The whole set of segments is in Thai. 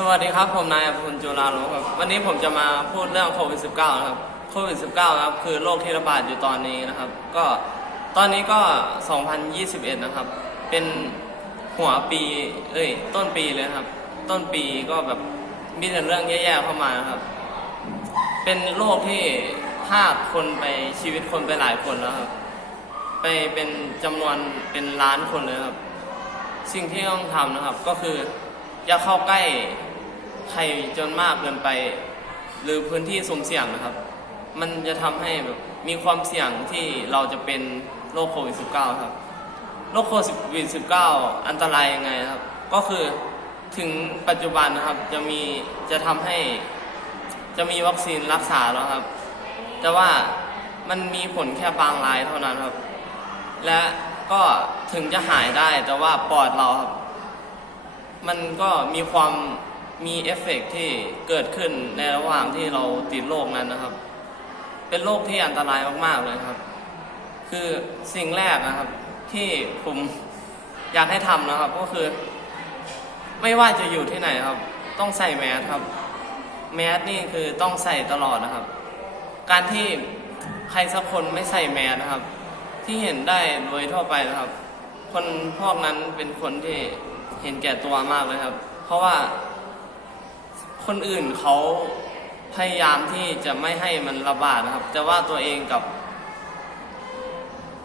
สวัสดีครับผมนายอภุลจุฬาโลครับวันนี้ผมจะมาพูดเรื่องโควิด -19 นะครับโควิด -19 ครับคือโรคที่ระบาดอยู่ตอนนี้นะครับ ก็ตอนนี้ก็ 2021 นะครับ เป็นหัวปี เอ้ย ต้นปีเลยครับ ต้นปีก็แบบมีแต่เรื่องแย่ๆเข้ามาครับ เป็นโรคที่พาคนไปชีวิตคนไปหลายคนแล้วครับ ไปเป็นจำนวนเป็นล้านคนเลยครับ สิ่งที่ต้องทำนะครับก็คืออย่าเข้าใกล้ ใครจนมากเกินไป หรือพื้นที่สุ่มเสี่ยงนะครับ มันจะทำให้แบบมีความเสี่ยงที่เราจะเป็นโรคโควิด -19 ครับโรคโควิด -19 อันตรายยังไงครับ ก็คือถึงปัจจุบันนะครับจะมีจะทำให้ จะมีวัคซีนรักษาแล้วครับ แต่ว่ามันมีผลแค่บางรายเท่านั้นครับ และก็ถึงจะหายได้แต่ว่าปอดเราครับ มันก็มีความ มีเอฟเฟกต์ที่เกิดขึ้นในระหว่างที่เราติดโรคนั้นนะครับ เป็นโรคที่อันตรายมากๆเลยครับ คือสิ่งแรกนะครับที่ผมอยากให้ทำนะครับ ก็คือ ไม่ว่าจะอยู่ที่ไหนครับ ต้องใส่แมสครับ แมสนี่คือต้องใส่ตลอดนะครับ การที่ใครสักคนไม่ใส่แมสนะครับ ที่เห็นได้โดยทั่วไปนะครับ คนพวกนั้นเป็นคนที่เห็นแก่ตัวมากเลยครับ เพราะว่า คนอื่นเขาพยายามที่จะไม่ให้มันระบาดนะครับ แต่ว่าตัวเองกับ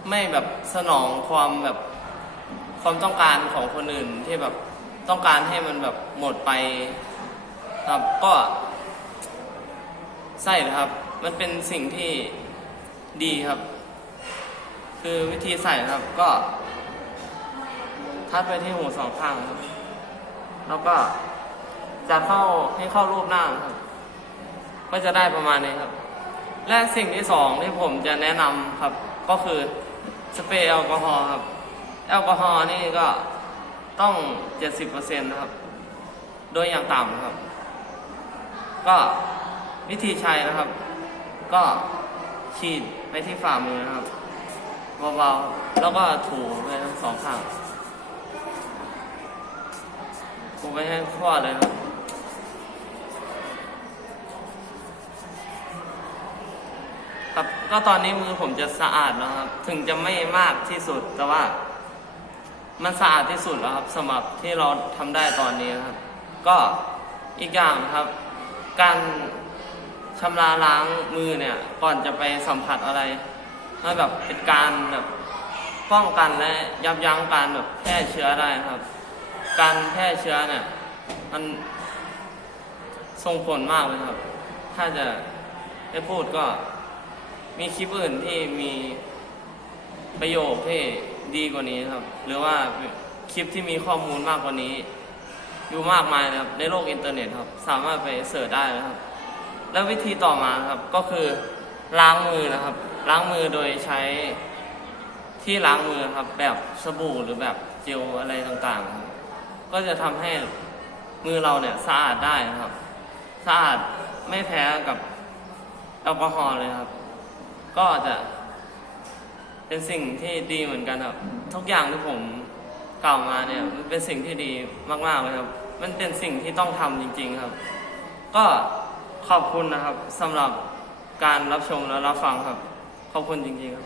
ไม่แบบสนองความแบบความต้องการของคนอื่นที่แบบต้องการให้มันแบบหมดไปครับก็ใช่นะครับ มันเป็นสิ่งที่ดีครับ คือวิธีใส่นะครับก็ทัดไปที่หูสองข้างครับ แล้วก็ จะเข้าให้เข้ารูปหน้าครับก็จะได้ประมาณนี้ครับ และสิ่งที่สองที่ผมจะแนะนำครับ ก็คือสเปรย์แอลกอฮอล์ครับ แอลกอฮอล์นี่ก็ต้อง 70%นะครับ โดยอย่างต่ำครับ ก็วิธีใช้นะครับ ก็ฉีดไปที่ฝ่ามือนะครับเบาๆแล้วก็ถูไปทั้งสองข้างถูไปให้ทั่วเลยครับ ครับก็ตอนนี้มือผมจะสะอาดแล้วครับ ถึงจะไม่มากที่สุดแต่ว่า มันสะอาดที่สุดแล้วครับสำหรับที่เราทำได้ตอนนี้นะครับ ก็อีกอย่างครับ การชำระล้างมือเนี่ยก่อนจะไปสัมผัสอะไรให้แบบเป็นการแบบป้องกันและยับยั้งการแบบแพร่เชื้อได้ครับ การแพร่เชื้อเนี่ยมันส่งผลมากเลยครับ ถ้าจะให้พูดก็ มีคลิปอื่นที่มีประโยคที่ดีกว่านี้ครับ หรือว่าคลิปที่มีข้อมูลมากกว่านี้ อยู่มากมายนะครับ ในโลกอินเทอร์เน็ตครับ สามารถไปเสิร์ชได้นะครับ แล้ววิธีต่อมาครับก็คือล้างมือนะครับ ล้างมือโดยใช้ที่ล้างมือครับ แบบสบู่หรือแบบเจลอะไรต่างๆ ก็จะทำให้มือเราเนี่ยสะอาดได้นะครับ สะอาดไม่แพ้กับแอลกอฮอล์เลยครับ ก็จะเป็นสิ่งที่ดีเหมือนกันครับ ทุกอย่างที่ผมกล่าวมาเนี่ยมันเป็นสิ่งที่ดีมากๆเลยครับ มันเป็นสิ่งที่ต้องทำจริง ๆครับ ก็ขอบคุณนะครับสำหรับการรับชมและรับฟังครับ ขอบคุณจริงๆครับ